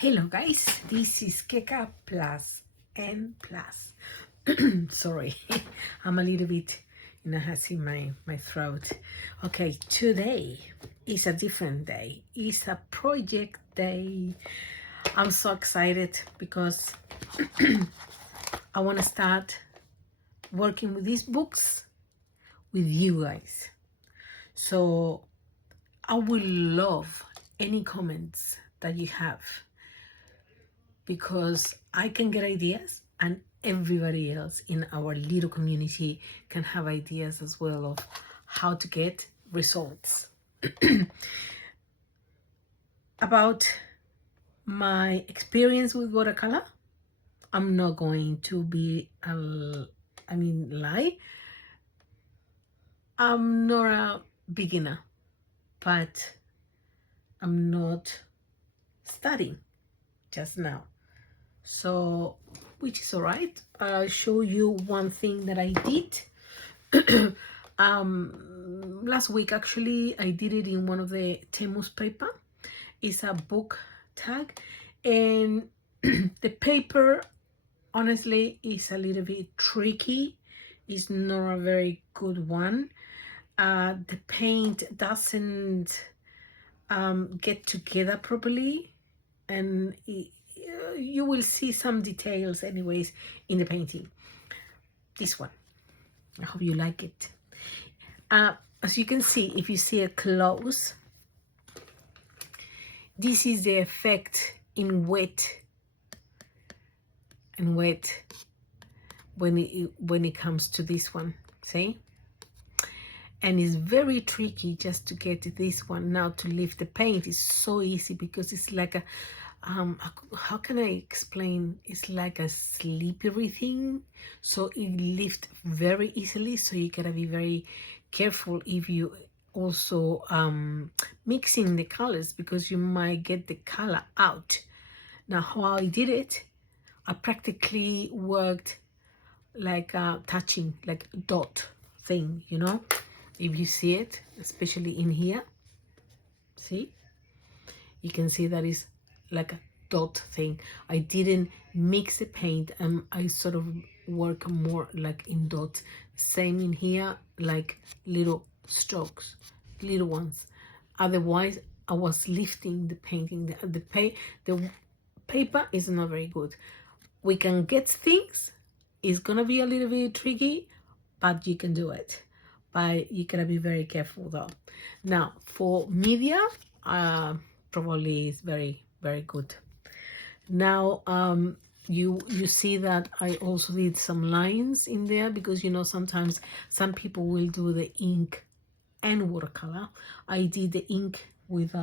Hello guys, this is Keka plus N plus. Sorry, I'm a little bit, has in my throat. Okay, today is a different day. It's a project day. I'm so excited because I want to start working with these books with you guys. So I will love any comments that you have, because I can get ideas and everybody else in our little community can have ideas as well of how to get results. About my experience with watercolor, I'm not going to be lie. I'm not a beginner, but I'm not studying just now. So, which is all right. I'll show you one thing that I did. Last week, actually, I did it in one of the Temu's paper. It's a book tag, and the paper, honestly, is a little bit tricky. It's not a very good one. The paint doesn't get together properly, and you will see some details anyways in the painting. This one, I hope you like it. As you can see, if you see it close, this is the effect in wet when it comes to this one, see? And it's very tricky just to get this one. Now to lift the paint is so easy because it's like a how can I explain? It's like a slippery thing, so it lifts very easily. So you gotta be very careful if you also mixing the colors, because you might get the color out. Now how I did it, I practically worked like touching, like a dot thing, if you see it, especially in here, see, you can see that is like a dot thing. I didn't mix the paint, and I sort of work more like in dots. Same in here, like little strokes, little ones. Otherwise, I was lifting the painting. The paper is not very good. We can get things. It's gonna be a little bit tricky, but you can do it. But you gotta be very careful though. Now for media, probably is very good. Now you see that I also did some lines in there, because sometimes some people will do the ink and watercolor. I did the ink with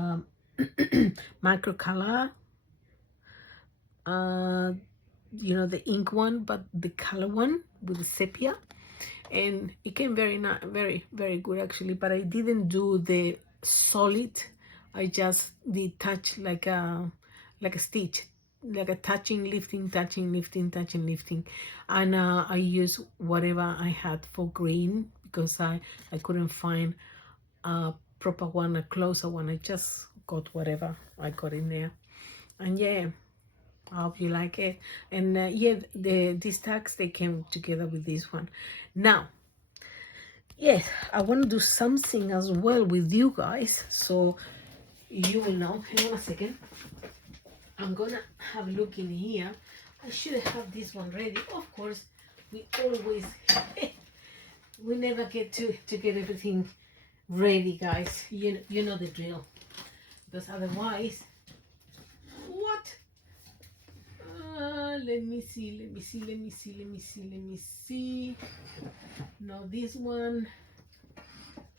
micro color, the ink one, but the color one with the sepia, and it came very good actually. But I didn't do the solid. I just did touch like a stitch, like a touching, lifting, touching, lifting, touching, lifting. And I use whatever I had for green, because I couldn't find a proper one, a closer one. I just got whatever I got in there. And yeah, I hope you like it. And yeah, these tags, they came together with this one. Now, yes, I want to do something as well with you guys, so you will know. Hang on a second. I'm gonna have a look in here. I should have this one ready. Of course, we always we never get to get everything ready, guys. You know the drill. Because otherwise, what? Let me see. No, this one,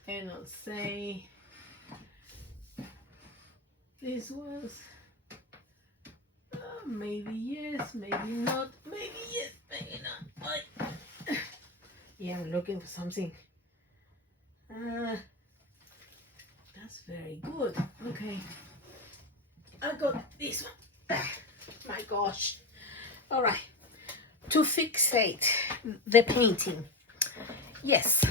and I'll say this was maybe yes, maybe not, maybe yes, maybe not. Yeah, I'm looking for something. That's very good. Okay, I got this one. My gosh. All right, to fixate the painting, yes,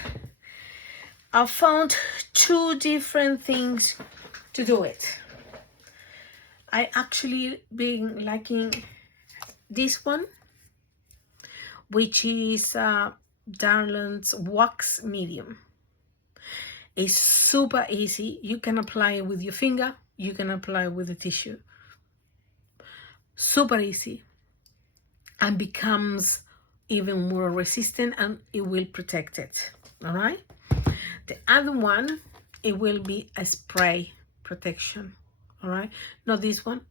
I found two different things to do it. I actually been liking this one, which is Darlan's wax medium. It's super easy. You can apply it with your finger, you can apply it with a tissue. Super easy, and becomes even more resistant, and it will protect it. All right, the other one, it will be a spray protection. All right, not this one,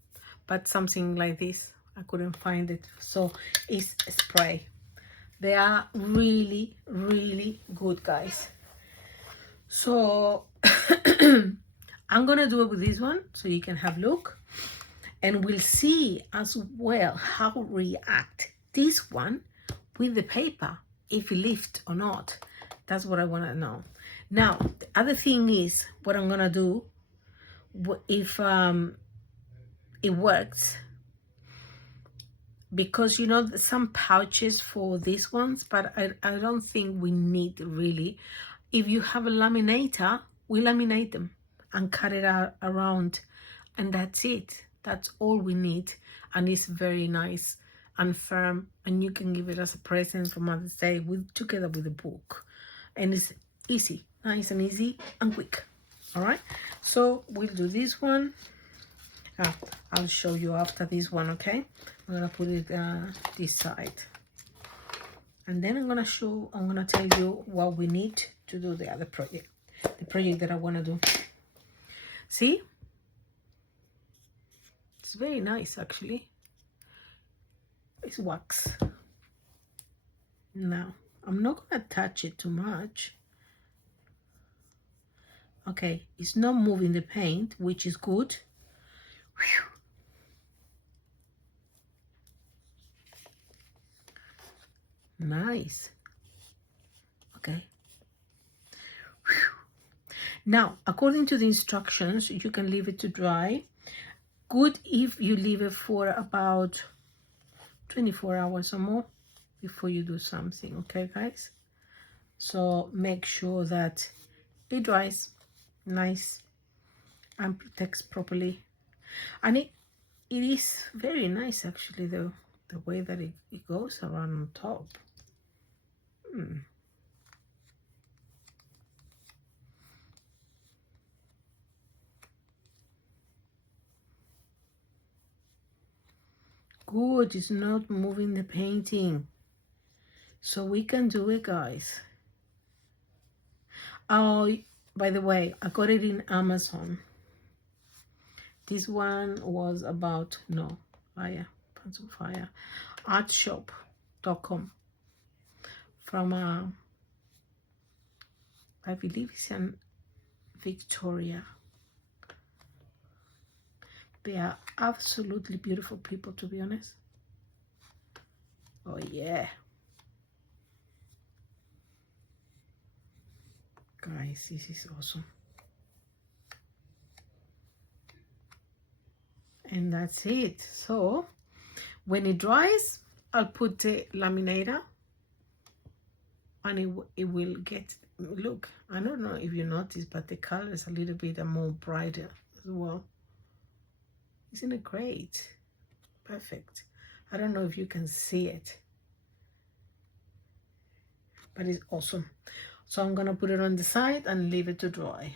but something like this. I couldn't find it, so it's a spray. They are really, really good, guys. So I'm gonna do it with this one so you can have a look, and we'll see as well how react this one with the paper, if it lifts or not. That's what I want to know. Now the other thing is what I'm gonna do if it works, because you know some pouches for these ones, but I don't think we need really. If you have a laminator, we laminate them and cut it out around, and that's it. That's all we need, and it's very nice and firm, and you can give it as a present for Mother's Day together with a book, and it's easy, nice and easy and quick. All right, so we'll do this one. I'll show you after this one. Okay, I'm gonna put it this side, and then I'm gonna tell you what we need to do the other project, the project that I want to do. See, it's very nice actually. It's wax. Now I'm not gonna touch it too much. Okay, it's not moving the paint, which is good. Whew. Nice. Okay. Whew. Now, according to the instructions, you can leave it to dry. Good if you leave it for about 24 hours or more before you do something. Okay, guys? So make sure that it dries nice and protects properly. And it is very nice actually, though, the way that it goes around on top. Good, it's not moving the painting, so we can do it, guys. Oh, by the way, I got it in Amazon. This one was about Pants on Fire, artshop.com, from I believe it's in Victoria. They are absolutely beautiful people, to be honest. Oh yeah, guys, this is awesome. And that's it. So when it dries, I'll put the laminator, and it will get, look, I don't know if you notice, but the color is a little bit more brighter as well. Isn't it great? Perfect. I don't know if you can see it, but it's awesome. So I'm gonna put it on the side and leave it to dry.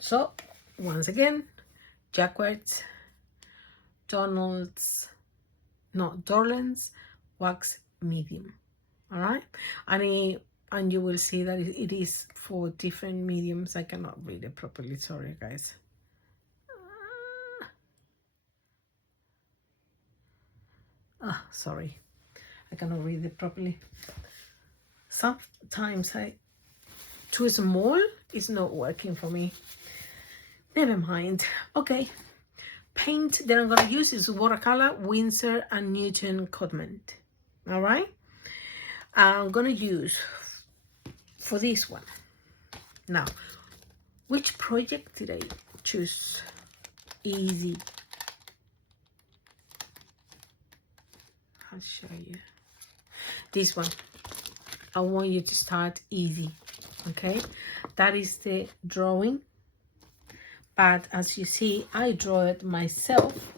So once again, Jacquard's Darlan's wax medium. All right, and you will see that it is for different mediums. I cannot read it properly, sorry guys. Sorry, I cannot read it properly. Sometimes too small is not working for me. Never mind. Okay, paint that I'm gonna use is watercolor, Winsor and Newton Codment. All right, I'm gonna use for this one. Now, which project did I choose? Easy. I'll show you. This one. I want you to start easy. Okay, that is the drawing But as you see, I draw it myself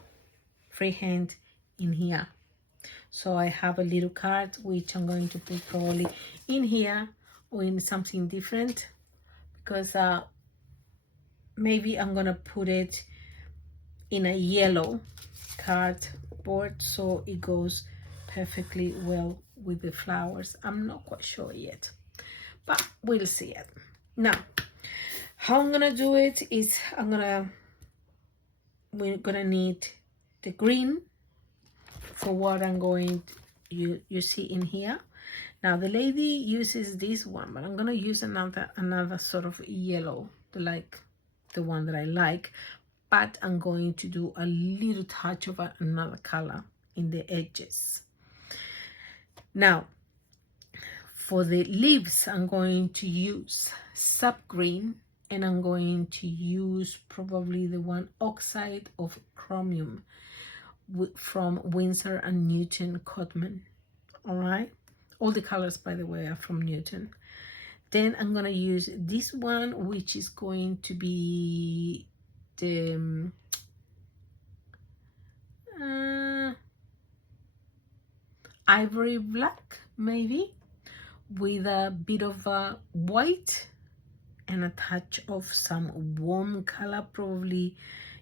freehand in here. So I have a little card which I'm going to put probably in here or in something different, because maybe I'm gonna put it in a yellow cardboard so it goes perfectly well with the flowers. I'm not quite sure yet, but we'll see it. Now, how I'm gonna do it is we're gonna need the green for what I'm going to, you see in here. Now the lady uses this one, but I'm gonna use another sort of yellow, the one that I like, but I'm going to do a little touch of another color in the edges. Now for the leaves, I'm going to use sap green, and I'm going to use probably the one oxide of chromium from Winsor and Newton Cotman. All right, all the colors, by the way, are from Newton. Then I'm gonna use this one, which is going to be the ivory black, maybe, with a bit of white and a touch of some warm color. Probably,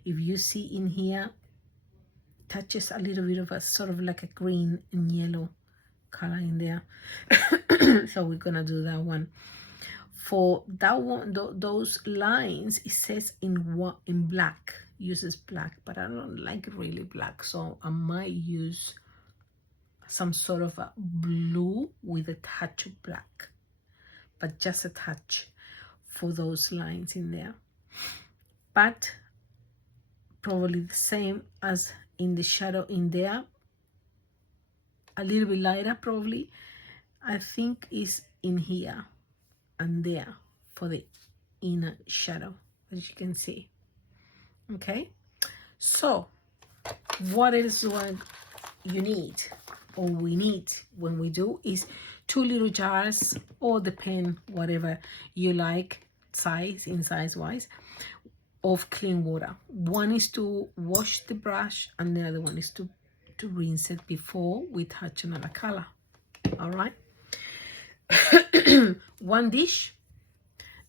if you see in here, touches a little bit of a sort of like a green and yellow color in there. So we're gonna do that one. For that one, those lines, it says in black, uses black, but I don't like really black, so I might use some sort of a blue with a touch of black, but just a touch for those lines in there. But probably the same as in the shadow in there, a little bit lighter probably, I think, is in here and there for the inner shadow, as you can see. Okay, so what else you need, or we need when we do, is 2 little jars, or the pen, whatever you like, size wise, of clean water. One is to wash the brush, and the other one is to rinse it before we touch another color. All right. One dish.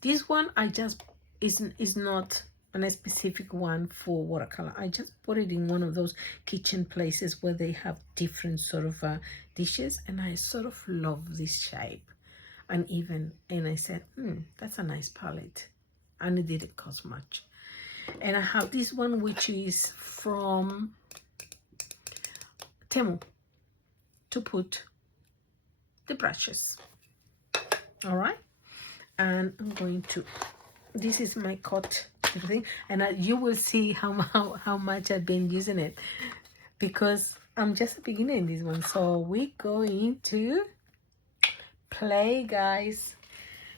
This one I just is not a specific one for watercolor. I just put it in one of those kitchen places where they have different sort of dishes, and I sort of love this shape. And I said, that's a nice palette, and it didn't cost much. And I have this one, which is from Temu, to put the brushes. All right, and I'm going to, this is my cut thing, and you will see how much I've been using it, because I'm just beginning this one. So we're going to play, guys.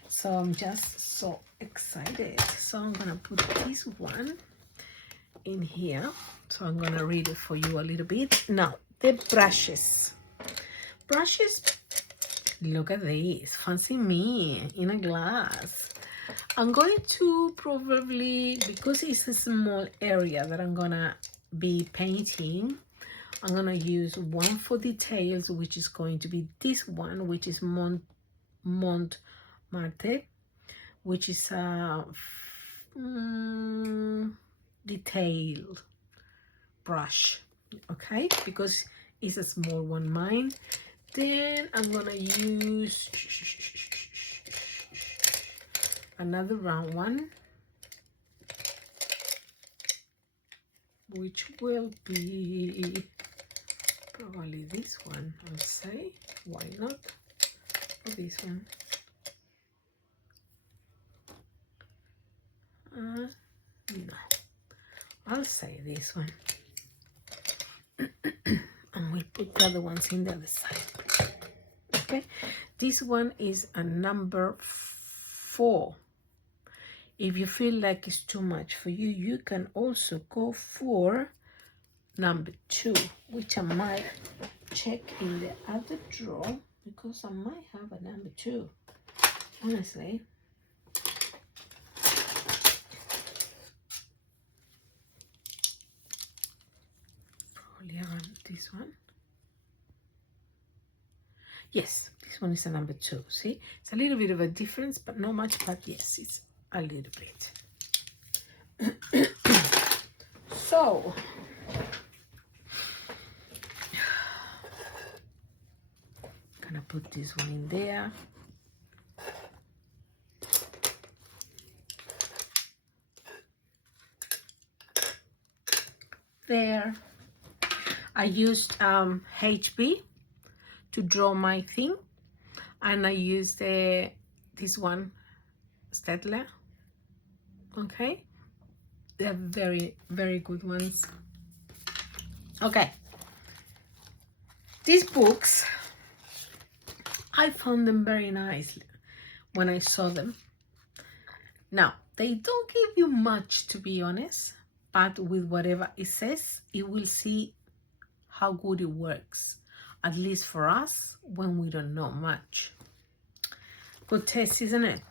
So I'm just so excited. So I'm gonna put this one in here. So I'm gonna read it for you a little bit. Now the brushes. Look at this, fancy me in a glass. I'm going to probably, because it's a small area that I'm gonna be painting, I'm gonna use one for details, which is going to be this one, which is Montmartre, which is a detailed brush, okay, because it's a small one, mine. Then I'm gonna use another round one, which will be probably this one. I'll say, why not? Or this one. No, I'll say this one. And we'll put the other ones in the other side. Okay, this one is a number 4. If you feel like it's too much for you, you can also go for number 2, which I might check in the other drawer, because I might have a number 2, honestly. probably around this one. Yes, this one is a number 2. See, it's a little bit of a difference, but not much. But yes, it's a little bit. So gonna put this one in there. There. I used HB to draw my thing, and I used this one, Stedler. Okay, they're very, very good ones. Okay, these books, I found them very nice when I saw them. Now, they don't give you much, to be honest, but with whatever it says, you will see how good it works, at least for us when we don't know much. Good test, isn't it?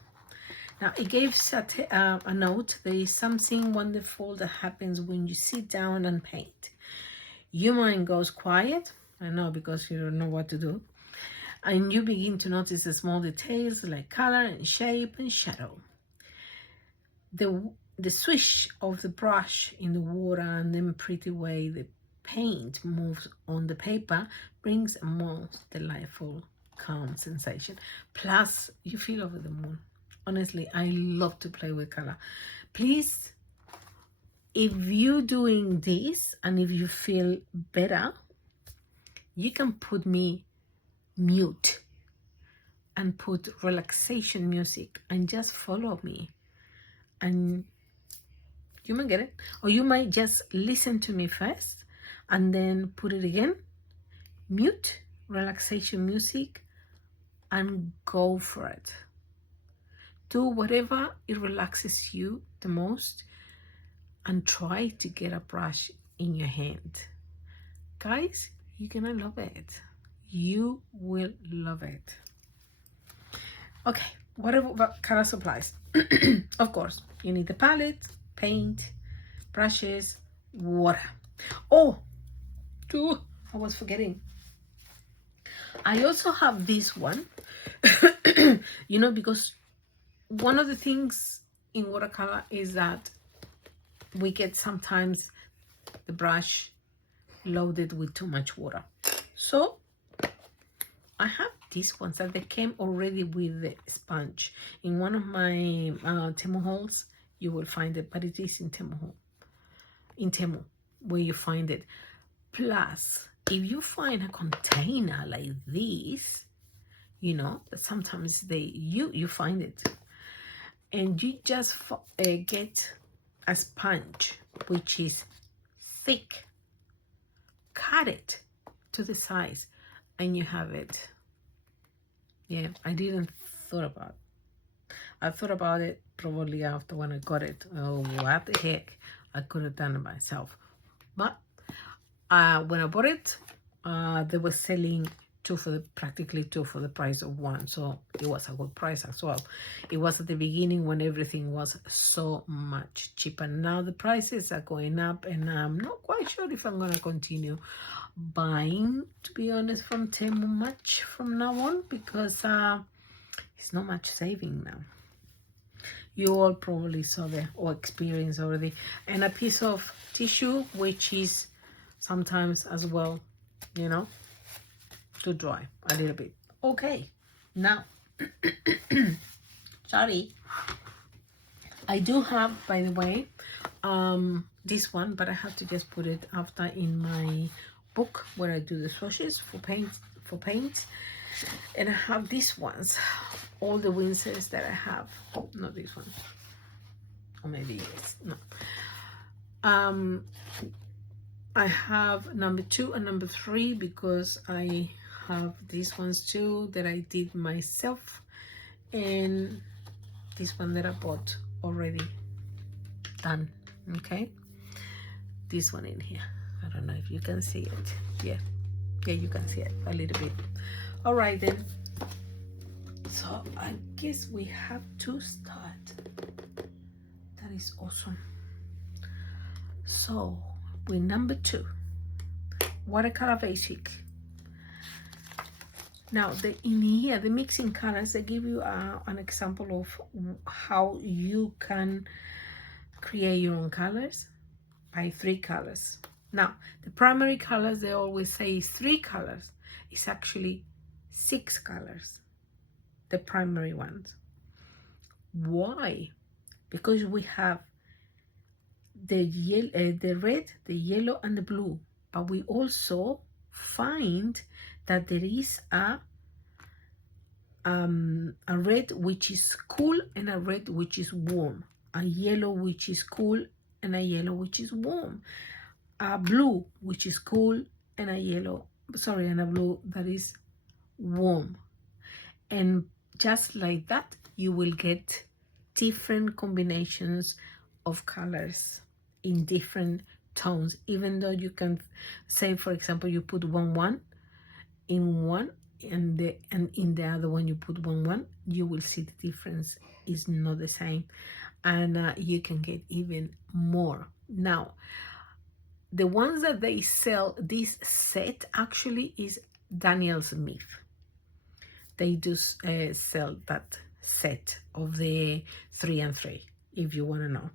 Now, it gives a note. There is something wonderful that happens when you sit down and paint. Your mind goes quiet, I know, because you don't know what to do, and you begin to notice the small details like color and shape and shadow. The swish of the brush in the water and then pretty way the paint moves on the paper brings a most delightful, calm sensation. Plus, you feel over the moon. Honestly, I love to play with color. Please, if you're doing this and if you feel better, you can put me mute and put relaxation music and just follow me, and you might get it. Or you might just listen to me first and then put it again, mute, relaxation music, and go for it. Do whatever it relaxes you the most and try to get a brush in your hand. Guys, you're gonna love it. You will love it. Okay, what about color supplies? Of course, you need the palette, paint, brushes, water. Oh, I was forgetting. I also have this one, you know, because one of the things in watercolor is that we get sometimes the brush loaded with too much water. So I have these ones that they came already with the sponge. In one of my Temu hauls, you will find it, but it is in Temu where you find it. Plus, if you find a container like this, you know, sometimes you find it, and you just get a sponge which is thick, cut it to the size, and you have it. Yeah, I didn't thought about it. I thought about it probably after when I got it. Oh, what the heck, I could have done it myself. But when I bought it, they were selling practically two for the price of one, so it was a good price as well. It was at the beginning when everything was so much cheaper. Now the prices are going up, and I'm not quite sure if I'm gonna continue buying, to be honest, from Temu much from now on, because it's not much saving now. You all probably saw or experienced already. And a piece of tissue, which is sometimes as well, you know, to dry a little bit. Okay, now sorry, I do have, by the way, this one, but I have to just put it after in my book where I do the swatches for paint. And I have these ones, all the Winsors that I have. Oh, not this one, or maybe yes, no. I have number 2 and number 3 because I have these ones too that I did myself, and this one that I bought already done. Okay, this one in here, I don't know if you can see it. Yeah, you can see it a little bit. All right then, so I guess we have to start. That is awesome. So with number 2, watercolor basic. Now in here, the mixing colors, they give you an example of how you can create your own colors by 3 colors. Now the primary colors, they always say is 3 colors. It's actually 6 colors, the primary ones. Why? Because we have the red, the yellow, and the blue, but we also find that there is a red which is cool and a red which is warm, a yellow which is cool and a yellow which is warm, a blue which is cool and a blue that is warm. And just like that, you will get different combinations of colors in different tones. Even though you can say, for example, you put 1 in one and in the other one you put 1, you will see the difference is not the same, and you can get even more. Now the ones that they sell, this set actually is Daniel Smith. They do sell that set of the 3 and 3, if you want to know.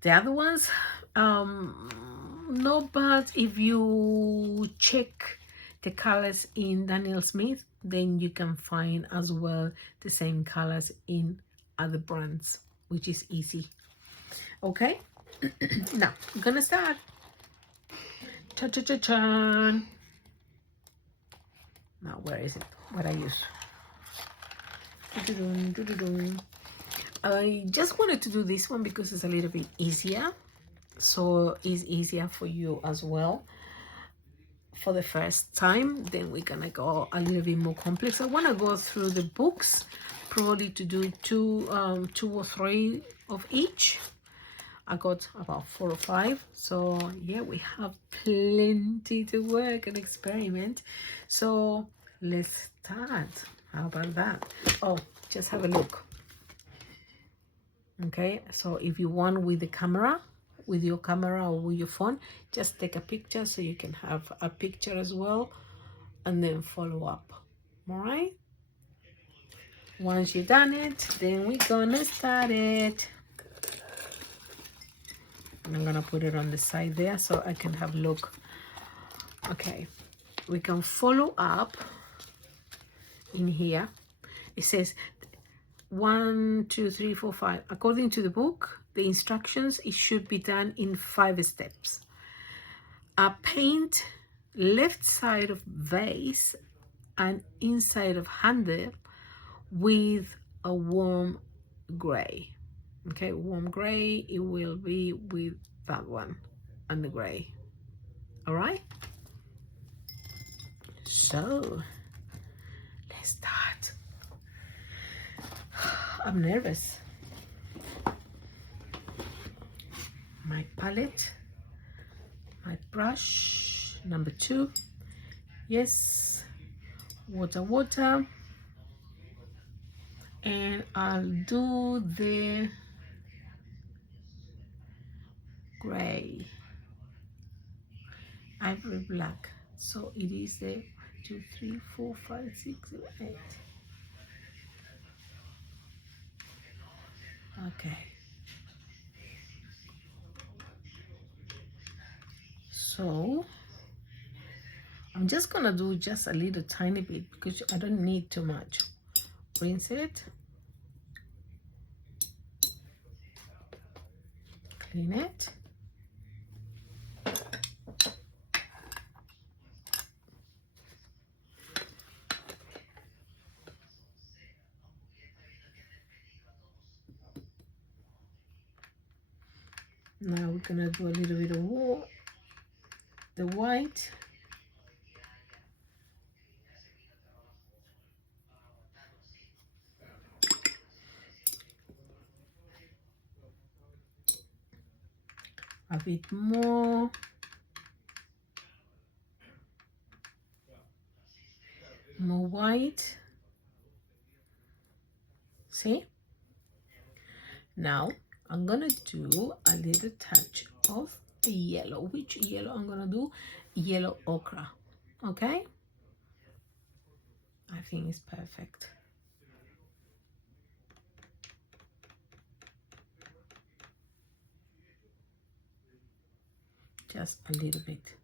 The other ones, no, but if you check the colors in Daniel Smith, then you can find as well the same colors in other brands, which is easy. Okay, now I'm gonna start. Cha-cha-cha-chan. Now where is it? What I use? I just wanted to do this one because it's a little bit easier, so it's easier for you as well for the first time. Then we're gonna go a little bit more complex. I want to go through the books, probably to do two or 3 of each. I got about 4 or 5, so yeah, we have plenty to work and experiment. So let's start. How about that? Oh, just have a look. Okay, so if you want with the camera, with your camera or with your phone, just take a picture so you can have a picture as well, and then follow up. All right, once you've done it, then we're gonna start it. And I'm gonna put it on the side there so I can have a look. Okay, we can follow up in here. It says 1, 2, 3, 4, 5. According to the book, the instructions, it should be done in 5 steps. Paint left side of vase and inside of handle with a warm gray. Okay, warm gray, it will be with that one and the gray. All right, so let's start. I'm nervous. My palette, my brush, number 2. Yes, water. And I'll do the gray, ivory black. So it is the 1, 2, 3, 4, 5, 6, 7, 8. Okay. So I'm just gonna do just a little tiny bit because I don't need too much. Rinse it, clean it. Now we're gonna do a little bit of the white. A bit more. More white. See? Now I'm gonna do a little touch of yellow. Which yellow I'm gonna do? Yellow ochre. Okay, I think it's perfect. Just a little bit.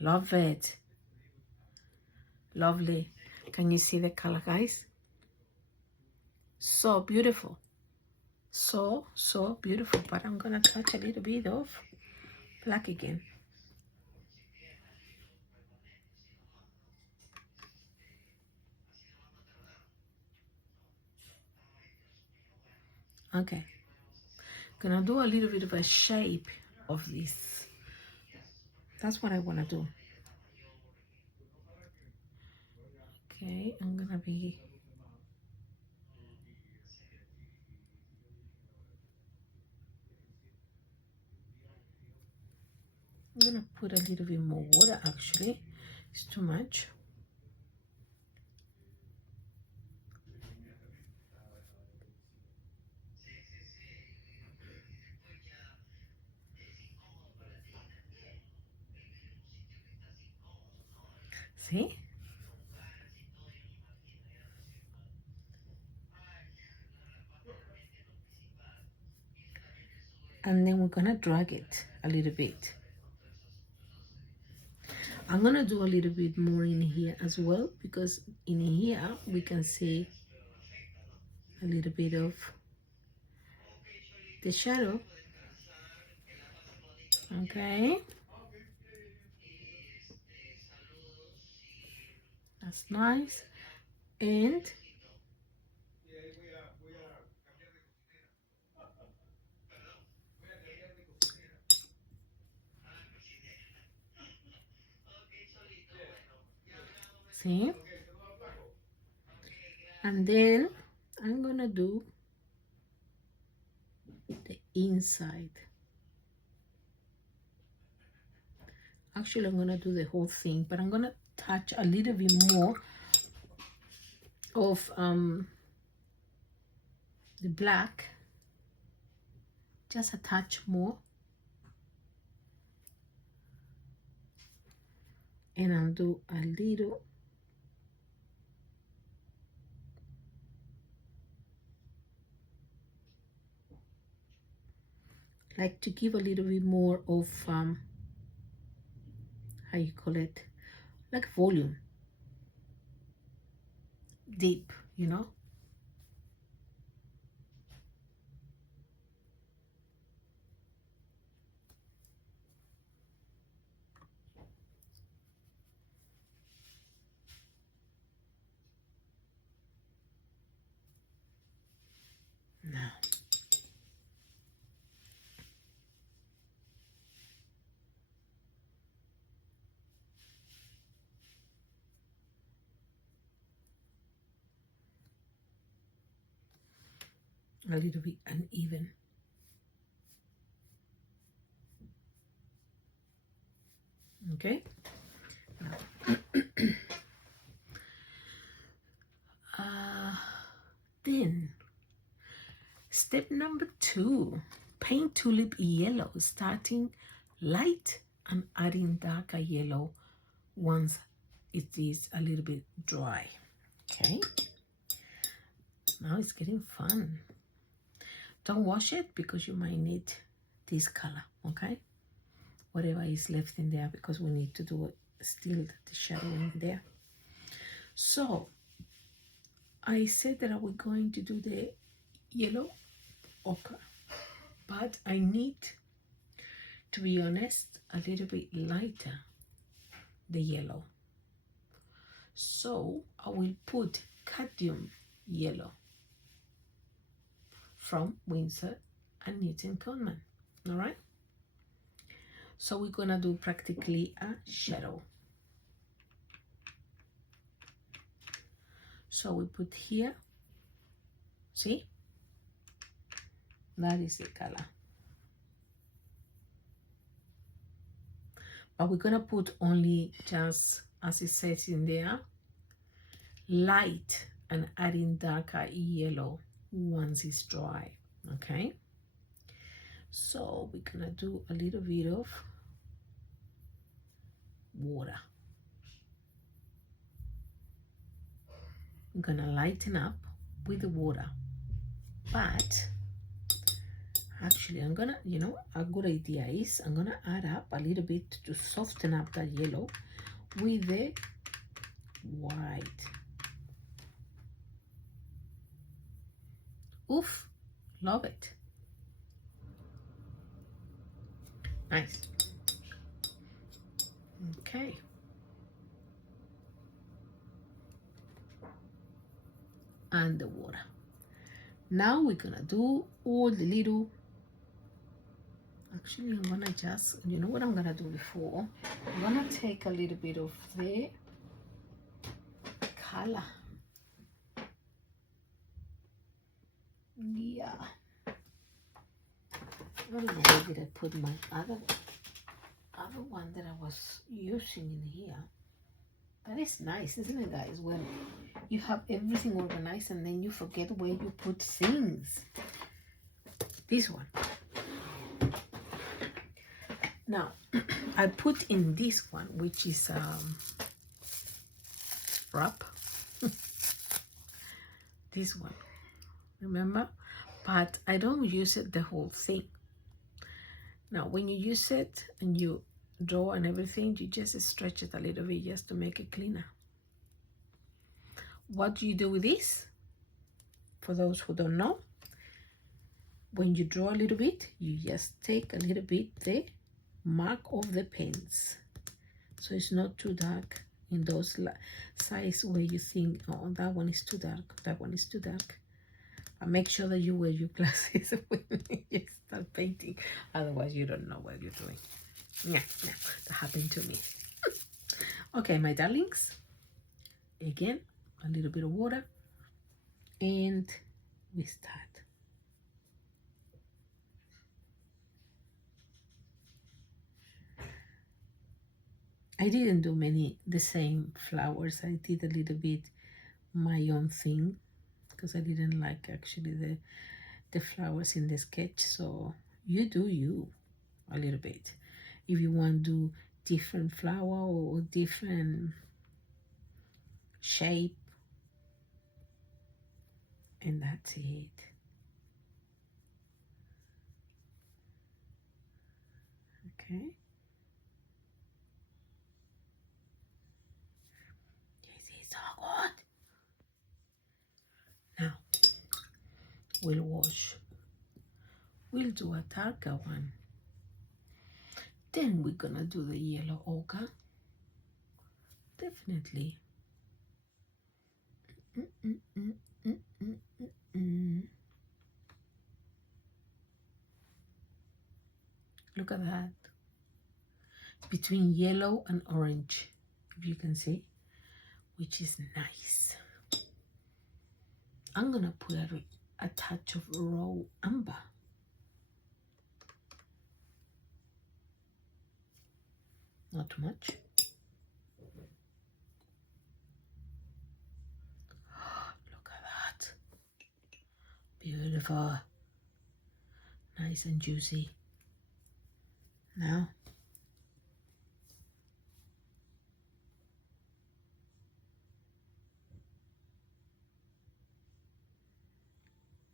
Love it. Lovely. Can you see the color, guys? So beautiful. So beautiful. But I'm gonna touch a little bit of black again. Okay, gonna do a little bit of a shape of this. That's what I want to do. Okay, I'm gonna put a little bit more water. Actually, it's too much. See? And then we're gonna drag it a little bit. I'm gonna do a little bit more in here as well, because in here we can see a little bit of the shadow. Okay, that's nice. And see, and then I'm gonna do the inside. Actually, I'm gonna do the whole thing, but I'm gonna touch a little bit more of the black, just a touch more, and I'll do a little like to give a little bit more of how you call it, like volume, deep, you know. Now a little bit uneven. Okay, now then step number 2, paint tulip yellow, starting light and adding darker yellow once it is a little bit dry. Okay, now it's getting fun. Don't wash it because you might need this color. Okay, whatever is left in there, because we need to do still the shadowing there. So I said that I was going to do the yellow ochre, but I need, to be honest, a little bit lighter the yellow. So I will put cadmium yellow from Winsor and Newton Coleman. All right, so we're gonna do practically a shadow. So we put here, see, that is the color, but we're gonna put only, just as it says in there, light and adding darker yellow once it's dry. Okay, so we're gonna do a little bit of water. I'm gonna lighten up with the water, but actually I'm gonna, you know, a good idea is I'm gonna add up a little bit to soften up that yellow with the white. Oof, love it. Nice. Okay. And the water. Now we're gonna do all the little, actually I'm gonna just, you know what I'm gonna do before? I'm gonna take a little bit of the color. Yeah. Where did I put my other one that I was using in here? That is nice, isn't it, guys? When you have everything organized and then you forget where you put things. This one. Now, I put in this one, which is wrap. This one, remember? But I don't use it the whole thing. Now, when you use it and you draw and everything, you just stretch it a little bit just to make it cleaner. What do you do with this? For those who don't know, when you draw a little bit, you just take a little bit the mark of the pens, so it's not too dark in those size where you think, oh, that one is too dark, that one is too dark. But make sure that you wear your glasses when you start painting, otherwise you don't know what you're doing. Yeah, that happened to me. Okay, my darlings, again a little bit of water and we start. I didn't do the same flowers. I did a little bit my own thing because I didn't like actually the flowers in the sketch. So you do you a little bit. If you want to do different flower or different shape, and that's it. Okay. This is so good. Now we'll wash. We'll do a darker one. Then we're gonna do the yellow ochre. Definitely. Look at that. Between yellow and orange, if you can see, which is nice. I'm gonna put a touch of raw amber. Not too much. Look at that. Beautiful. Nice and juicy. Now,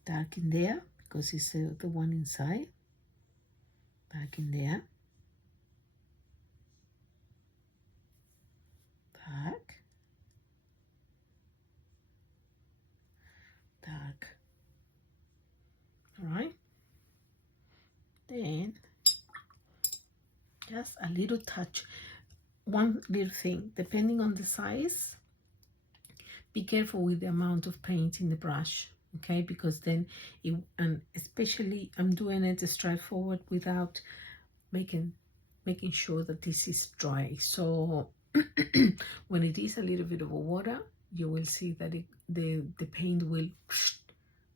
dark in there because it's the one inside. Dark in there. Dark. Dark. All right. Then just a little touch. One little thing, depending on the size, be careful with the amount of paint in the brush, okay? Because then and especially I'm doing it straightforward without making sure that this is dry. So when it is a little bit of water, you will see that the paint will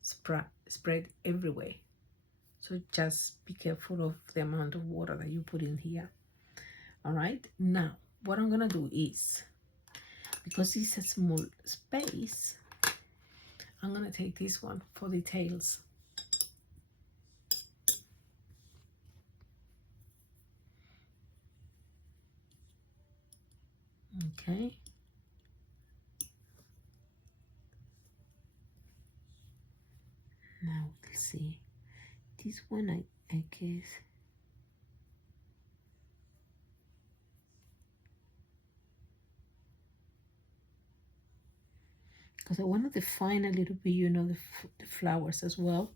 spread everywhere. So just be careful of the amount of water that you put in here. All right, now what I'm gonna do is, because it's a small space, I'm gonna take this one for the tails. Okay. Now we'll see. This one I guess. Because I want to define a little bit, you know, the flowers as well.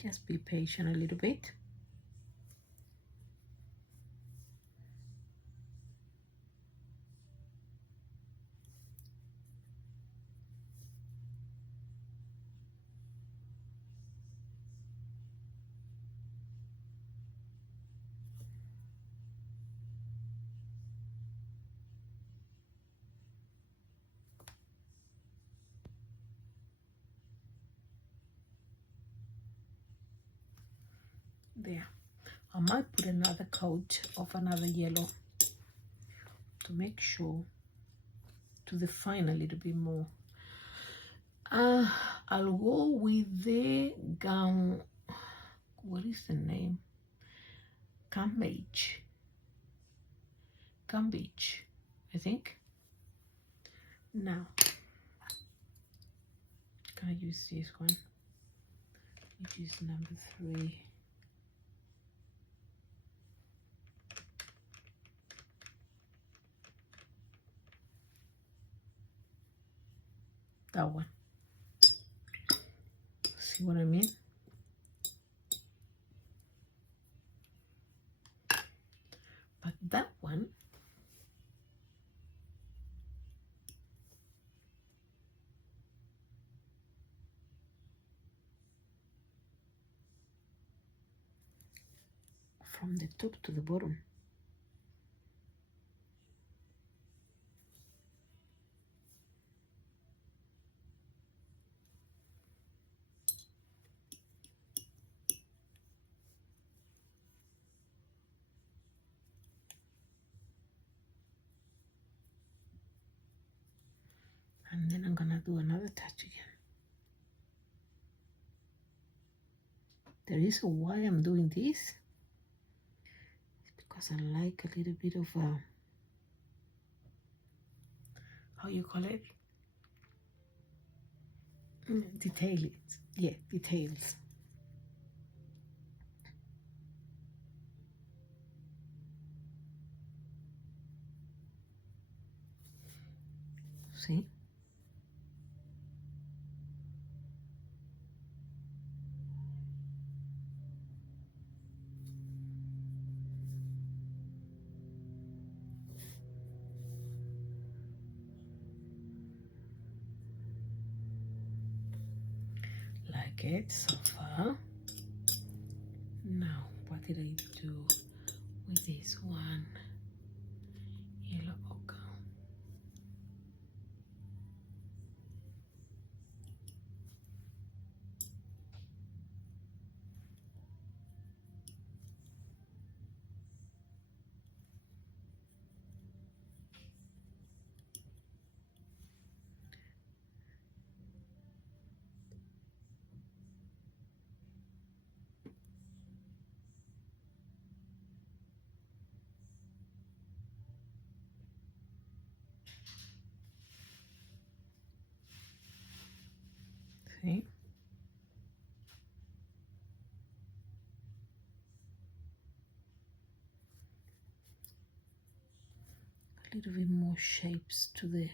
Just be patient a little bit. There. I might put another coat of another yellow to make sure, to define a little bit more. I'll go with the gown. What is the name? Cambage, I think. Now, can I use this one? Which is number 3. That one. See what I mean? But that one, from the top to the bottom. And then I'm gonna do another touch again. The reason why I'm doing this is because I like a little bit of how you call it? Details. Yeah, details. See? Like it so far. Now, what did I do with this one? Yellow ochre. See? A little bit more shapes to the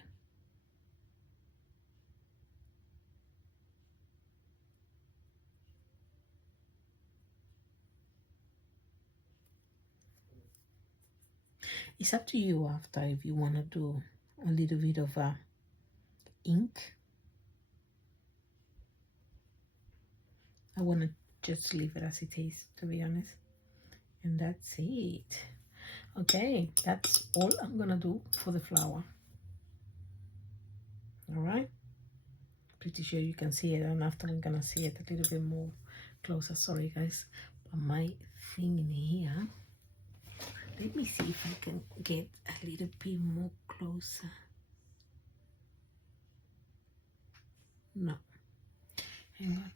it's up to you after if you want to do a little bit of ink. I want to just leave it as it is, to be honest. And that's it. Okay, that's all I'm gonna do for the flower. All right, pretty sure you can see it, and after I'm gonna see it a little bit more closer. Sorry guys, but my thing in here. Let me see if I can get a little bit more closer. No. Hang on.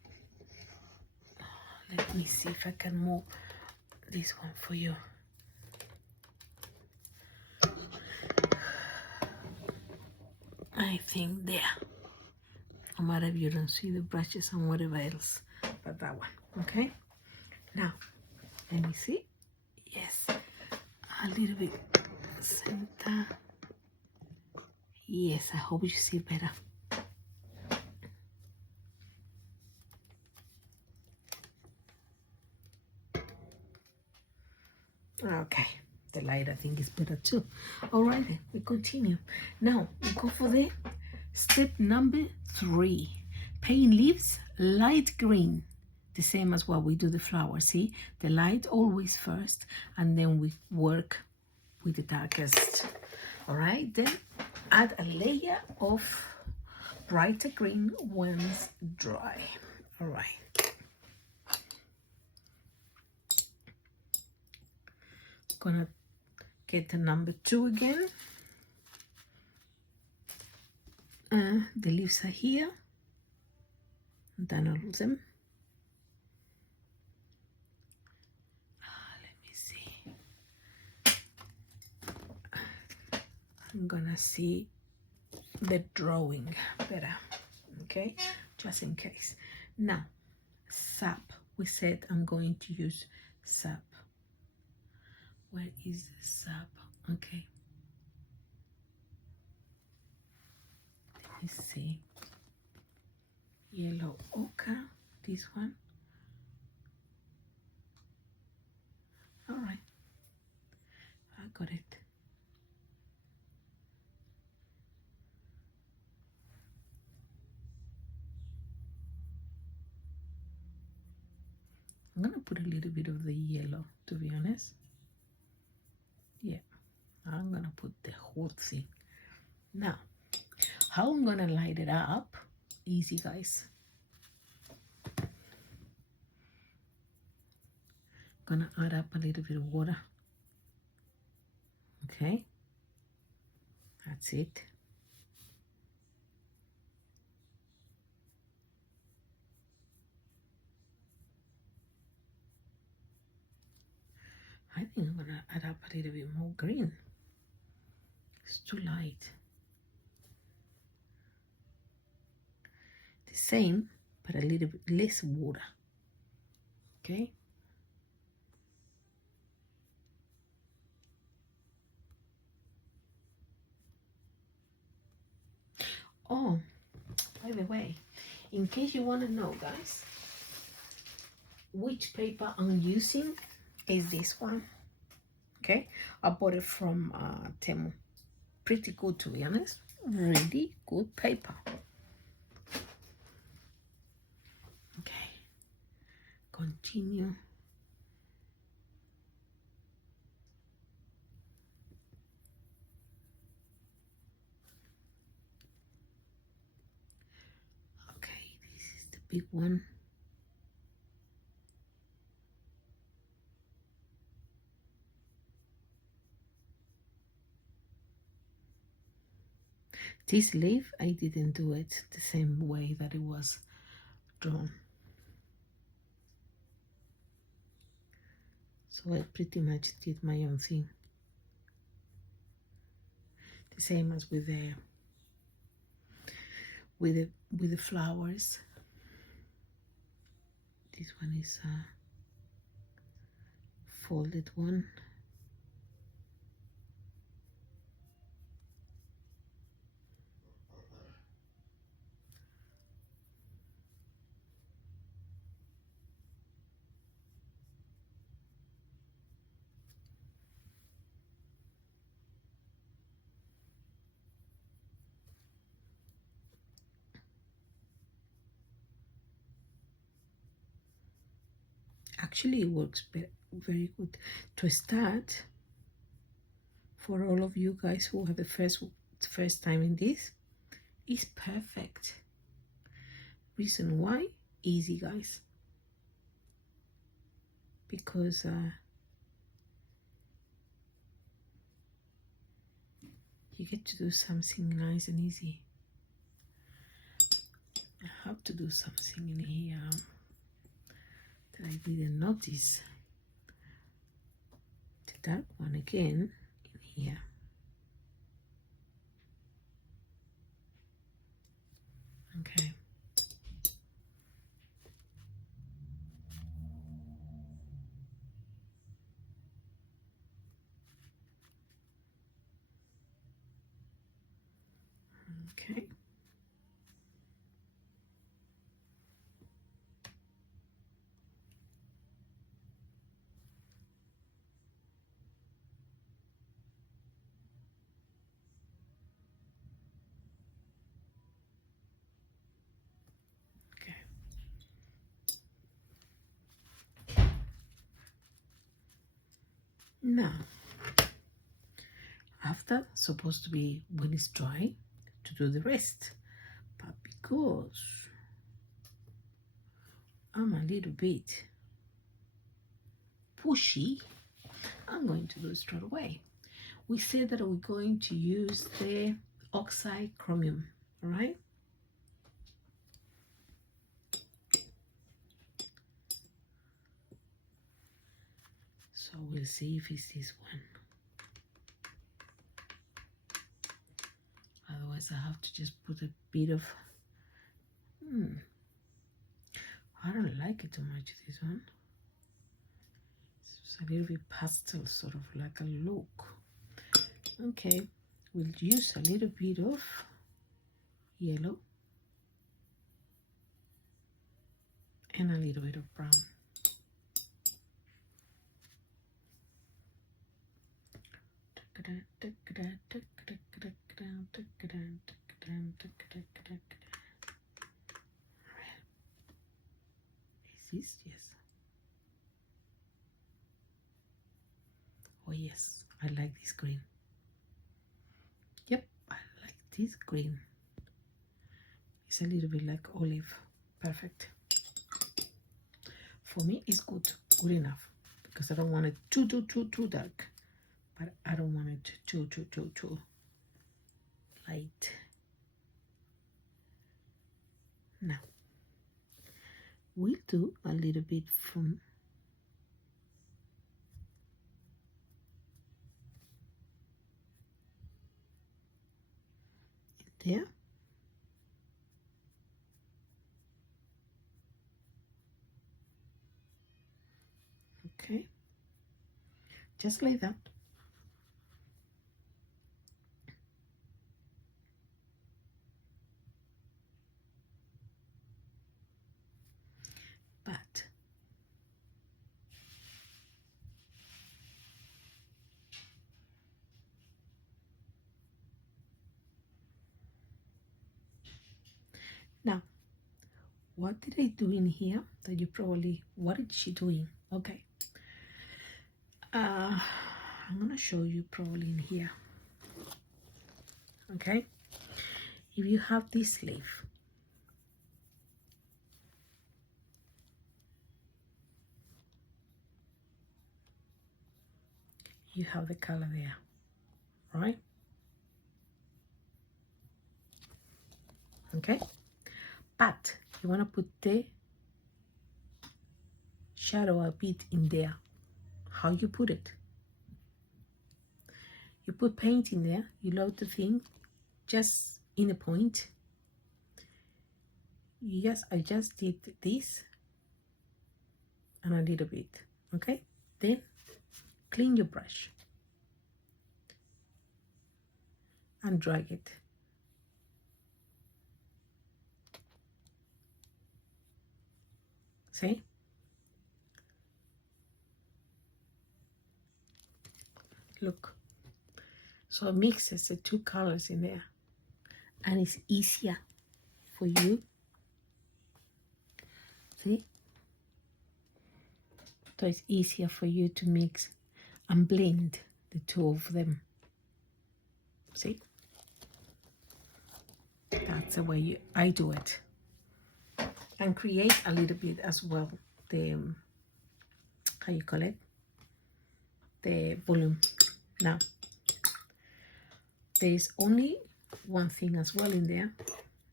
Let me see if I can move this one for you. I think there. No matter if you don't see the brushes and whatever else, but that one. Okay. Now, let me see. Yes. A little bit center. Yes, I hope you see better. Okay, the light I think is better too. All right, we continue. Now we go for the step number 3. Paint leaves light green, the same as what we do the flower. See, the light always first, and then we work with the darkest. All right, then add a layer of brighter green once dry. All right. Gonna get the number 2 again. The leaves are here. Done all of them. Let me see. I'm gonna see the drawing better. Okay, just in case. Now, sap. We said I'm going to use sap. Where is the sap? Okay. Let me see. Yellow ochre, this one. All right. I got it. I'm gonna put a little bit of the yellow, to be honest. Yeah, I'm gonna put the whole thing. Now, how I'm gonna light it up, easy guys. Gonna add up a little bit of water. Okay, that's it. I think I'm gonna add up a little bit more green. It's too light. The same, but a little bit less water. Okay. Oh, by the way, in case you want to know, guys, which paper I'm using is this one. Okay, I bought it from Temu. Pretty good, to be honest. Really good paper. Okay, continue. Okay, this is the big one. This leaf, I didn't do it the same way that it was drawn. So I pretty much did my own thing. The same as with the flowers. This one is a folded one. Actually, it works very good. To start, for all of you guys who are the first time in this, is perfect. Reason why? Easy, guys. because you get to do something nice and easy. I have to do something in here that I didn't notice. The dark one again in here. Okay. Okay. Okay. Now, after, supposed to be when it's dry, to do the rest. But because I'm a little bit pushy, I'm going to do it straight away. We said that we're going to use the oxide chromium, all right? So we'll see if it's this one. Otherwise, I have to just put a bit of, I don't like it too much, this one. It's a little bit pastel, sort of like a look. Okay, we'll use a little bit of yellow and a little bit of brown. Is this? Yes. Oh yes, I like this green. Yep, I like this green. It's a little bit like olive. Perfect. For me, it's good enough, because I don't want it too dark, but I don't want it too light. Now, we'll do a little bit from there. Okay, just like that. But now, what did I do in here that you probably, what is she doing? Okay, I'm gonna show you probably in here. Okay, if you have this leaf, you have the color there, right? Okay, but you want to put the shadow a bit in there. How you put it? You put paint in there, you load the thing just in a point. I just did this and a little bit. Okay, then clean your brush and drag it. See? Look. So it mixes the two colors in there, and it's easier for you. See? So it's easier for you to mix and blend the two of them. See? That's the way I do it. And create a little bit as well the how you call it, the volume. Now there is only one thing as well in there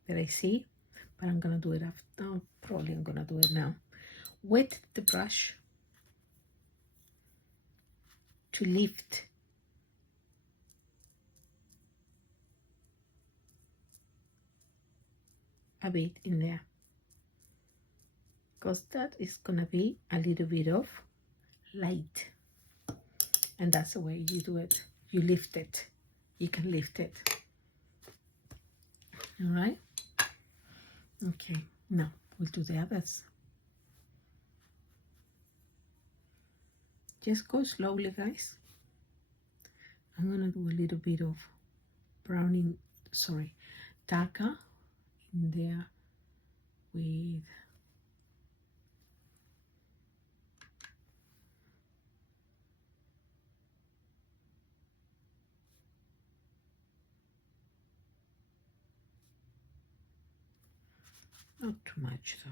that I see, but I'm gonna do it after. Probably I'm gonna do it now. Wet the brush to lift a bit in there, because that is gonna be a little bit of light, and that's the way you do it. You lift it. You can lift it. All right. Okay. Now we'll do the others. Just go slowly, guys. I'm gonna do a little bit of browning. Sorry, darker in there with not too much though.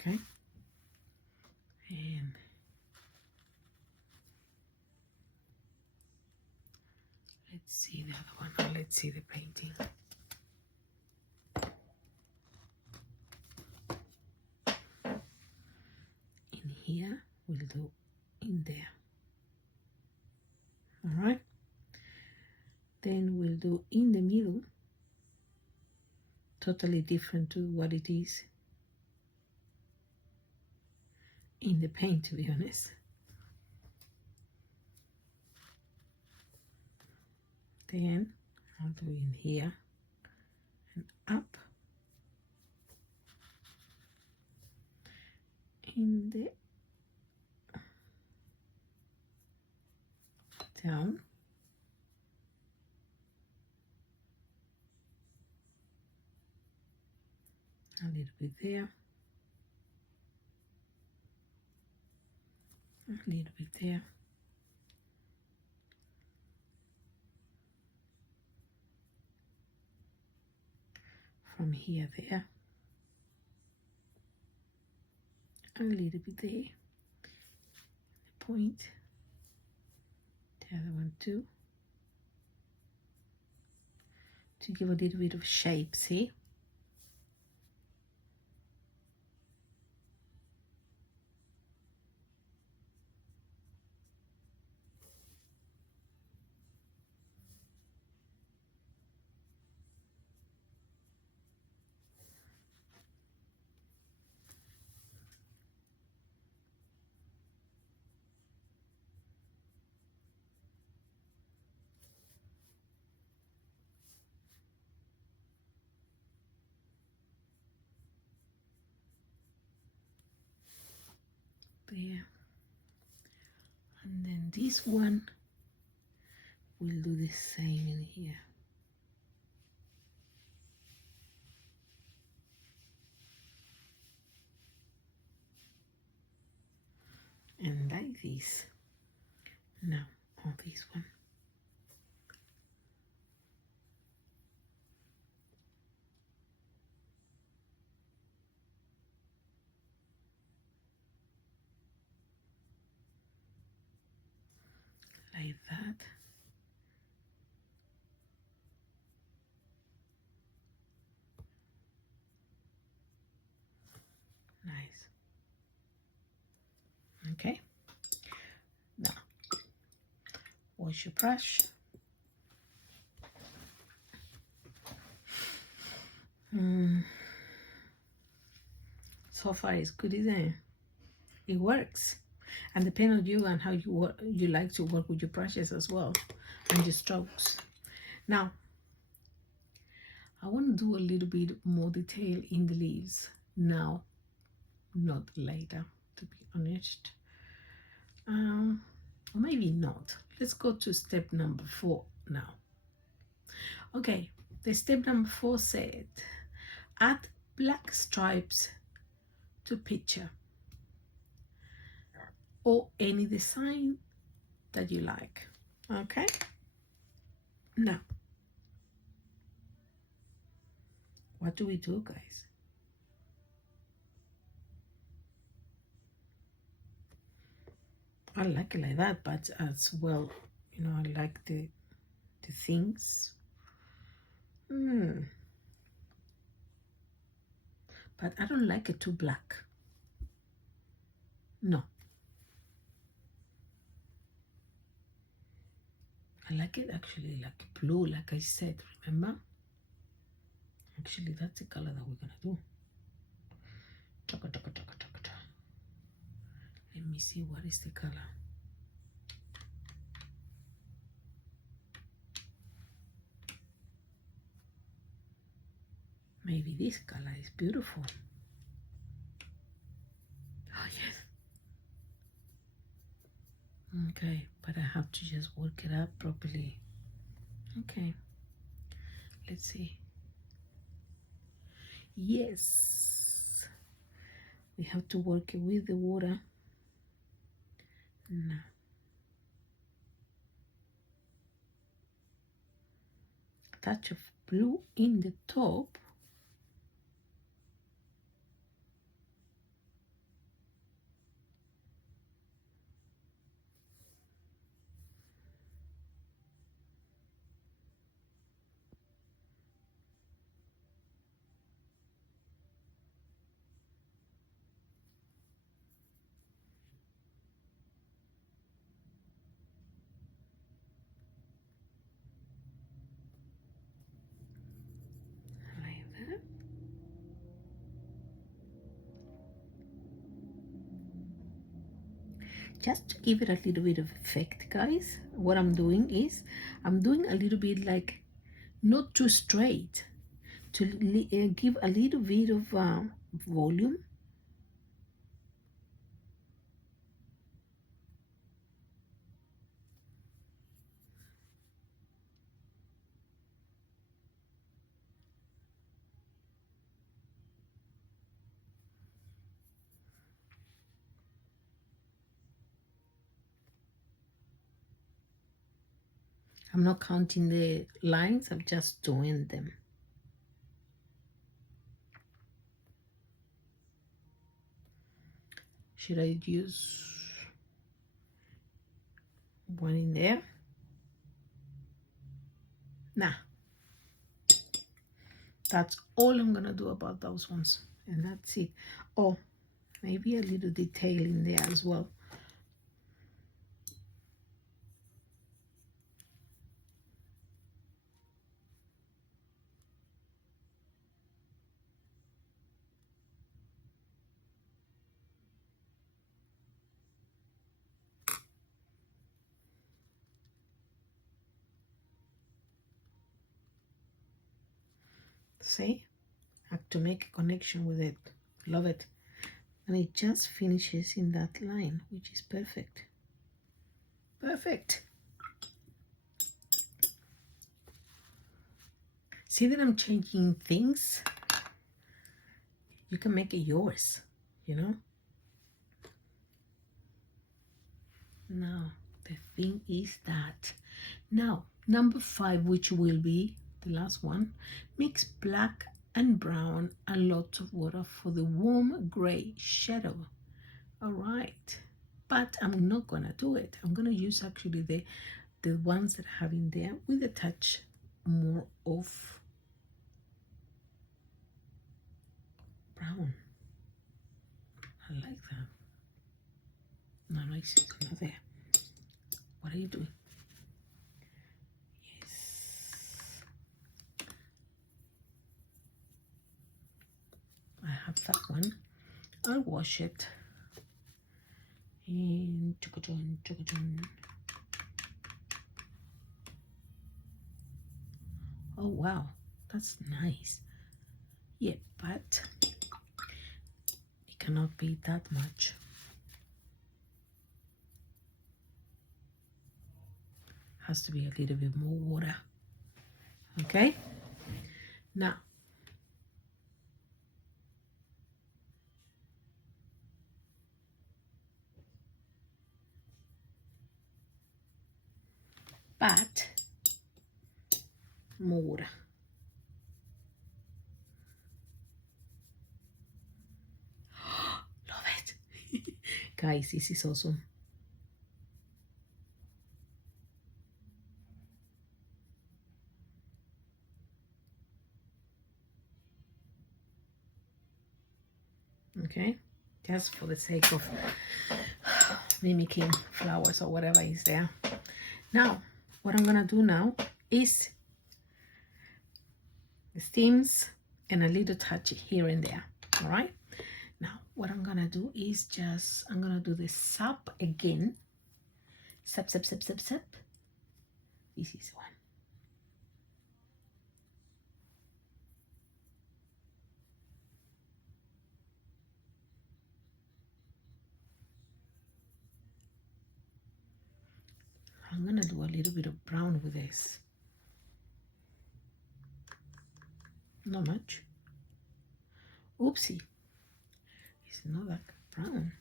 Okay, and let's see the other one. Now let's see the painting. In here, we'll do in there. All right. Then we'll do in the middle, totally different to what it is in the paint, to be honest. Then I'll do in here and up in the down, a little bit there, a little bit there, from here there, a little bit there, the point, the other one too, to give a little bit of shape. See? There, and then this one we'll do the same in here. And like this. Now on this one. Like that. Nice. Okay. Now wash your brush. So far it's good, isn't it? It works. And depending on you and how you like to work with your brushes as well, and your strokes. Now I want to do a little bit more detail in the leaves now, not later, to be honest. Or maybe not. Let's go to step number 4 now. Okay, the step number 4 said add black stripes to picture or any design that you like. Okay, now What do we do, guys? I like it like that, but as well, you know, I like the things. But I don't like it too black. No. I like it actually like blue, like I said, remember? Actually, that's the color that we're gonna do. Let me see what is the color. Maybe this color is beautiful. Oh, yes. Okay, but I have to just work it up properly. Okay, let's see. Yes, we have to work it with the water. Now, a touch of blue in the top. Like that. Just to give it a little bit of effect, guys, what I'm doing is I'm doing a little bit like not too straight to give a little bit of volume. I'm not counting the lines, I'm just doing them. Should I use one in there? Nah. That's all I'm gonna do about those ones. And that's it. Oh, maybe a little detail in there as well. See? I have to make a connection with it. Love it. And it just finishes in that line, which is perfect. Perfect. See that I'm changing things? You can make it yours, you know? Now, the thing is that now, number 5, which will be the last one, mix black and brown and lots of water for the warm gray shadow. All right, but I'm not gonna do it. I'm gonna use actually the ones that I have in there with a touch more of brown. I like that. No, it's not there. What are you doing? Yes. I have that one. I'll wash it. And oh wow, that's nice. Yeah, but it cannot be that much. Has to be a little bit more water. Okay, now but more water. Guys, this is awesome. Okay, just for the sake of mimicking flowers or whatever is there. Now, what I'm gonna do now is the stems and a little touch here and there. All right, now what I'm gonna do is just, I'm gonna do the sap again. Sap, sap, sap, sap, sap. This is one. I'm gonna do a little bit of brown with this. Not much. Oopsie. It's not like brown.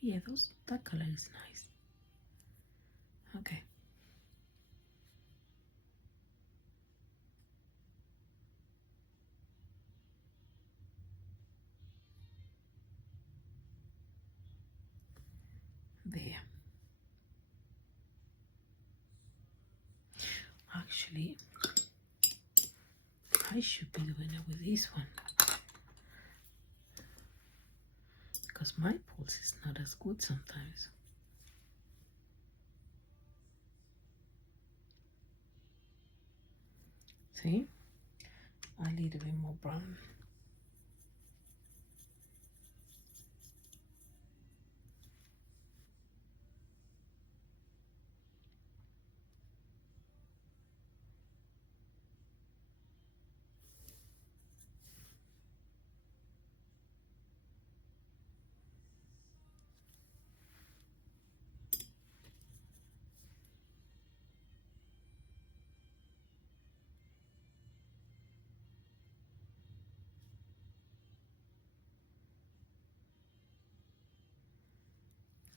Yeah, that color is nice. Okay. There. Actually, I should be doing it with this one, because my pulse is not as good sometimes. See? A little bit more brown.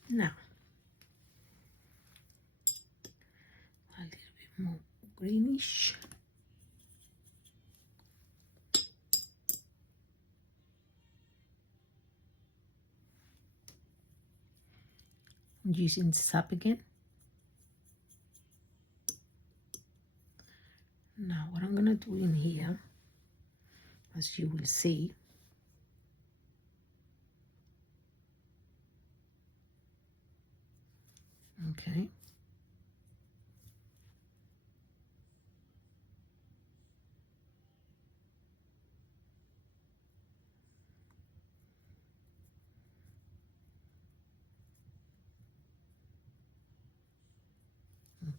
Now, a little bit more greenish. I'm using sap again. Now, what I'm gonna do in here, as you will see, okay,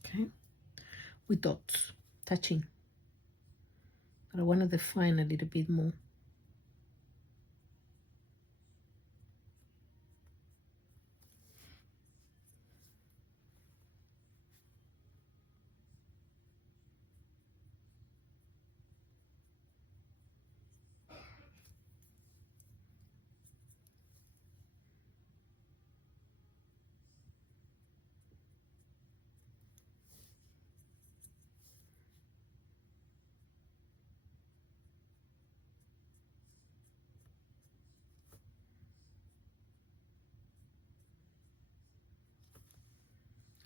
okay, with dots, touching. But I want to define a little bit more.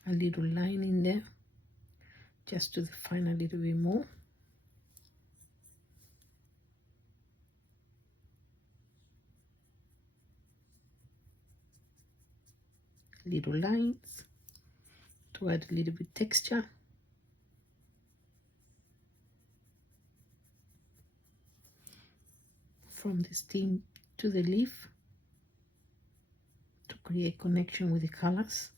A little line in there, just to define a little bit more. Little lines to add a little bit texture. From the stem to the leaf to create connection with the colors.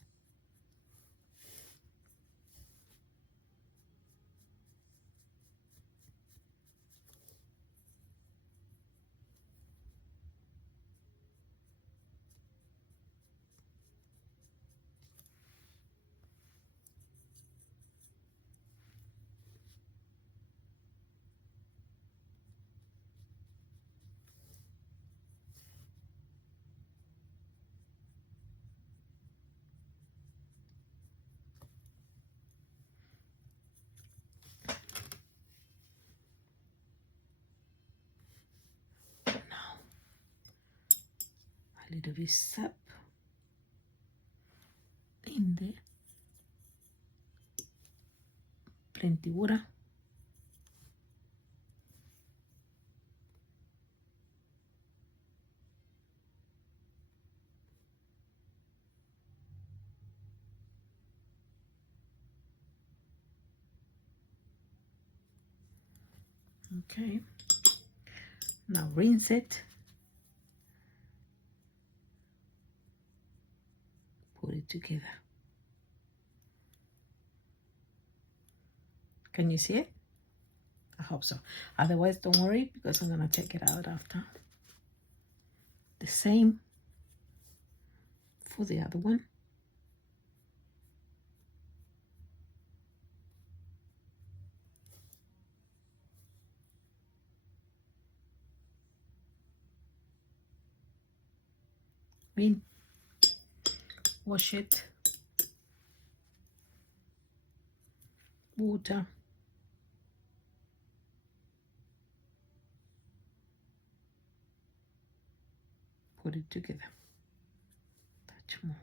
little bit sap in there, plenty water. Okay, now rinse it, put it together. Can you see it? I hope so. Otherwise, don't worry, because I'm gonna take it out after. The same for the other one. Rinse, wash it, water, put it together. Touch more.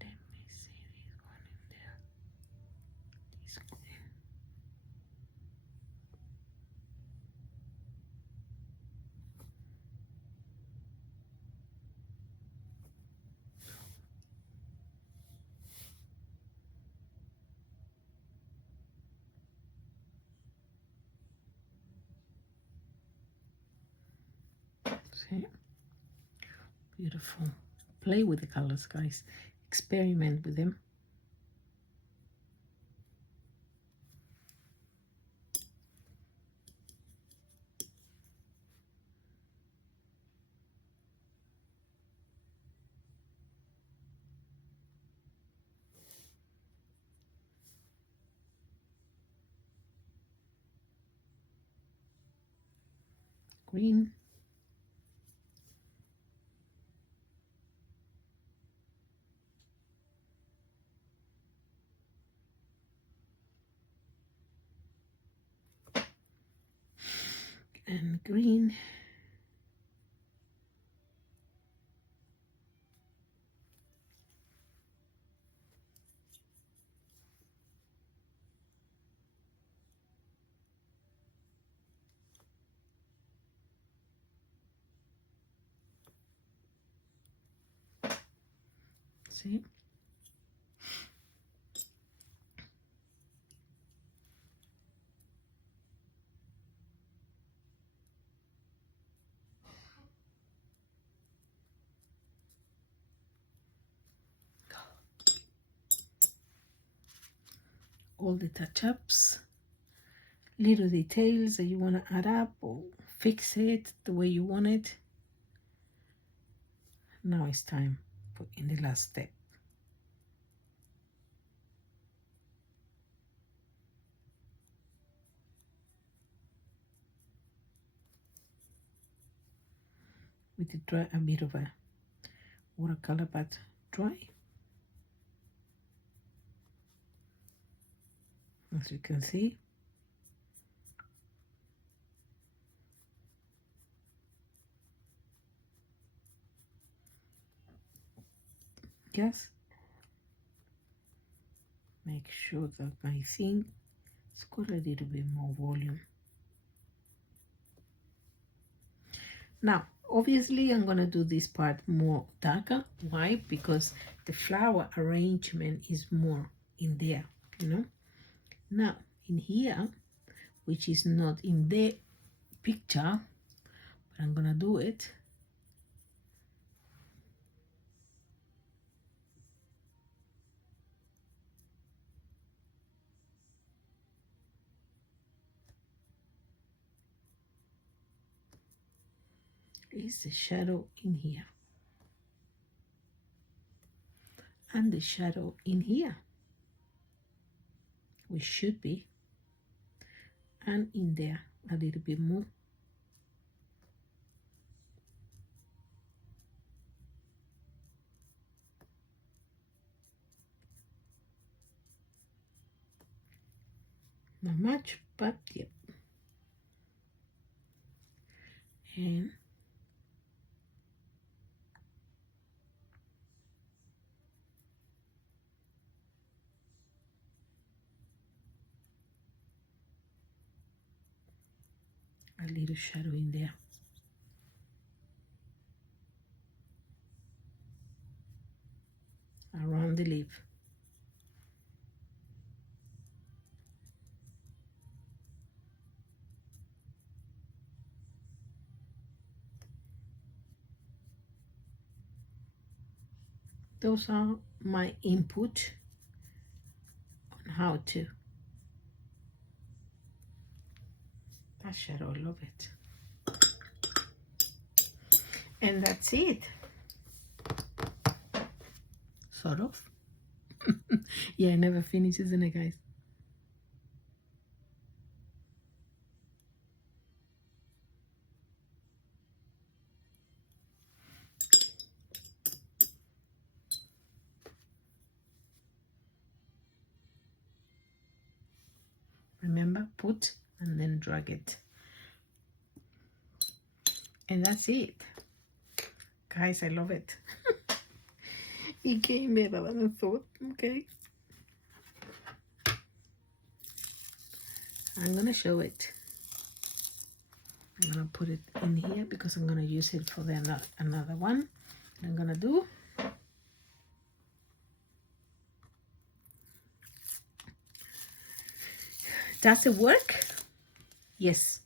Let me see this one in there. This one. See? Beautiful. Play with the colors, guys. Experiment with them. Green. And green. See? All the touch-ups, little details that you want to add up or fix it the way you want it. Now it's time for in the last step. With the dry, a bit of a watercolor, but dry. As you can see, just make sure that my thing has got a little bit more volume. Now, obviously, I'm gonna do this part more darker. Why? Because the flower arrangement is more in there, you know. Now, in here, which is not in the picture, but I'm gonna do it. Is the shadow in here and the shadow in here, which should be, and in there a little bit more. Not much, but yep. And a little shadow in there. Around the leaf. Those are my input on how to. That shadow, I love it. And that's it. Sort of. Yeah, it never finishes, isn't it, guys? Remember, put and then drag it. And that's it. Guys, I love it. It came better than I thought, okay? I'm gonna show it. I'm gonna put it in here because I'm gonna use it for the another one. I'm gonna do. Does it work? Yes,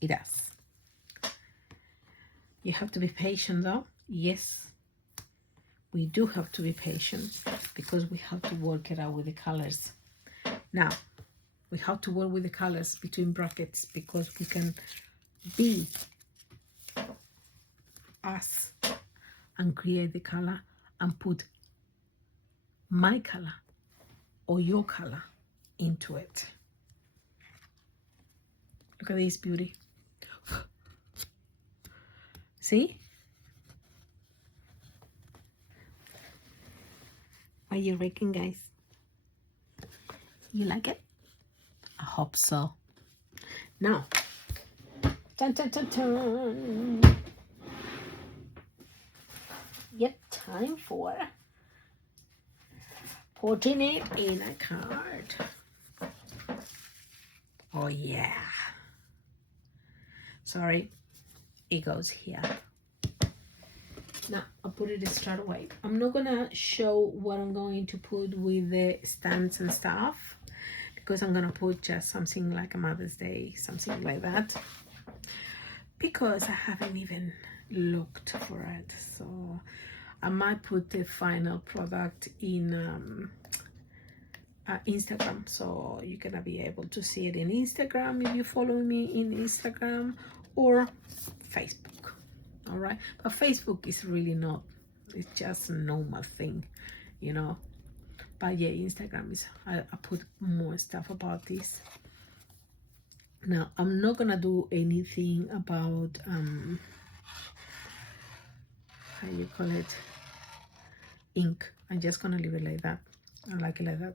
it does. You have to be patient though. Yes, we do have to be patient because we have to work it out with the colors. Now, we have to work with the colors between brackets because we can be us and create the color and put my color or your color into it. Look at this beauty. See? What you reckon, guys? You like it? I hope so. Now, dun, dun, dun, dun. Yep, time for putting it in a card. Oh yeah. Sorry, it goes here. Now I'll put it straight away. I'm not gonna show what I'm going to put with the stands and stuff because I'm gonna put just something like a Mother's Day, something like that, because I haven't even looked for it. So I might put the final product in Instagram, so you're gonna be able to see it in Instagram if you follow me in Instagram or Facebook. All right, but Facebook is really not, it's just a normal thing, you know. But yeah, Instagram is, I put more stuff about this. Now I'm not gonna do anything about how you call it, ink. I'm just gonna leave it like that. I like it like that.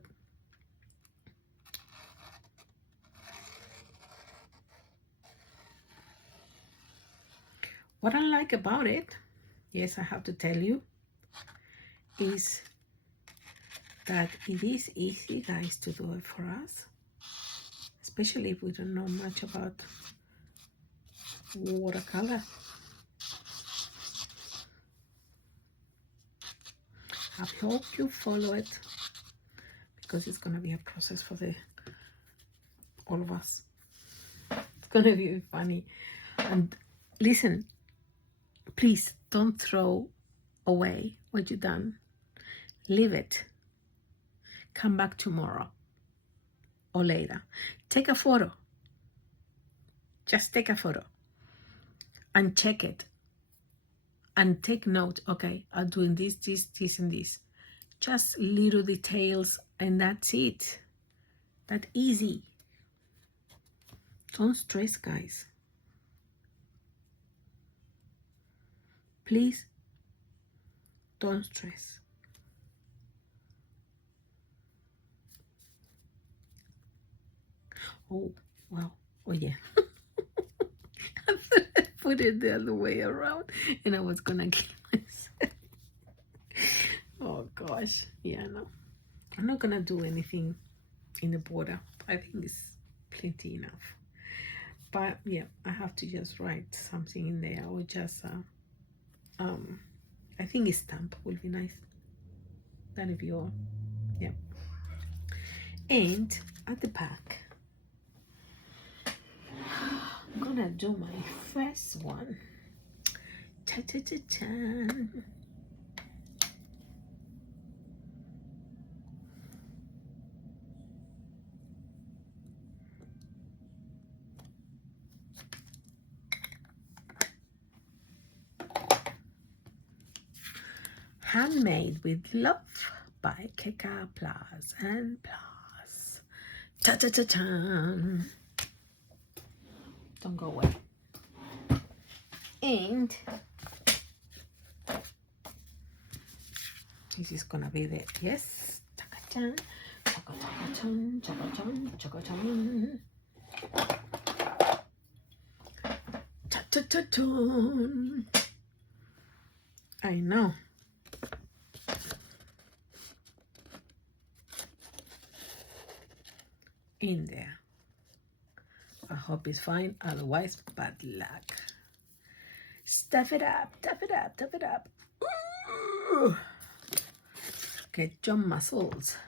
What I like about it, yes, I have to tell you, is that it is easy, guys, to do it for us, especially if we don't know much about watercolor. I hope you follow it because it's gonna be a process for all of us. It's gonna be funny. And listen, please don't throw away what you've done. Leave it. Come back tomorrow or later. Take a photo. Just take a photo and check it and take note. Okay, I'm doing this, and this. Just little details, and that's it. That easy. Don't stress, guys. Please don't stress. Oh, wow. Oh, yeah. I thought I put it the other way around and I was gonna kill myself. Oh gosh. Yeah, no. I'm not gonna do anything in the border. I think it's plenty enough. But yeah, I have to just write something in there, or just I think a stamp will be nice. That'll be all. Yeah. And at the back, I'm gonna do my first one. Ta ta ta ta. Handmade with love by Keka Plus and Plus. Ta ta ta ta. Don't go away. And this is gonna be the yes. Chaka-chan, chaka-chaka-chan, chaka-chan, chaka-chan. Ta-ta-ta-tan. I know. In there. I hope it's fine, otherwise bad luck. Stuff it up, stuff it up, stuff it up. Ooh. Get your muscles.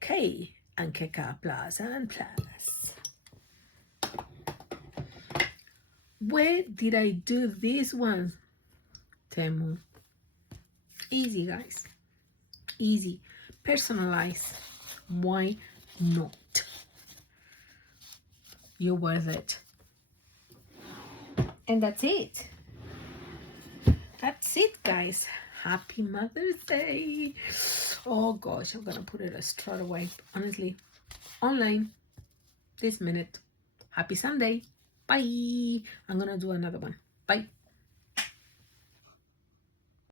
K and Keka Plus and Plus. Where did I do this one? Temu. Easy, guys. Easy. Personalize. Why not? You're worth it. And that's it. That's it, guys. Happy Mother's Day. Oh gosh, I'm gonna put it straight away. Honestly, online this minute. Happy Sunday. Bye. I'm gonna do another one. Bye.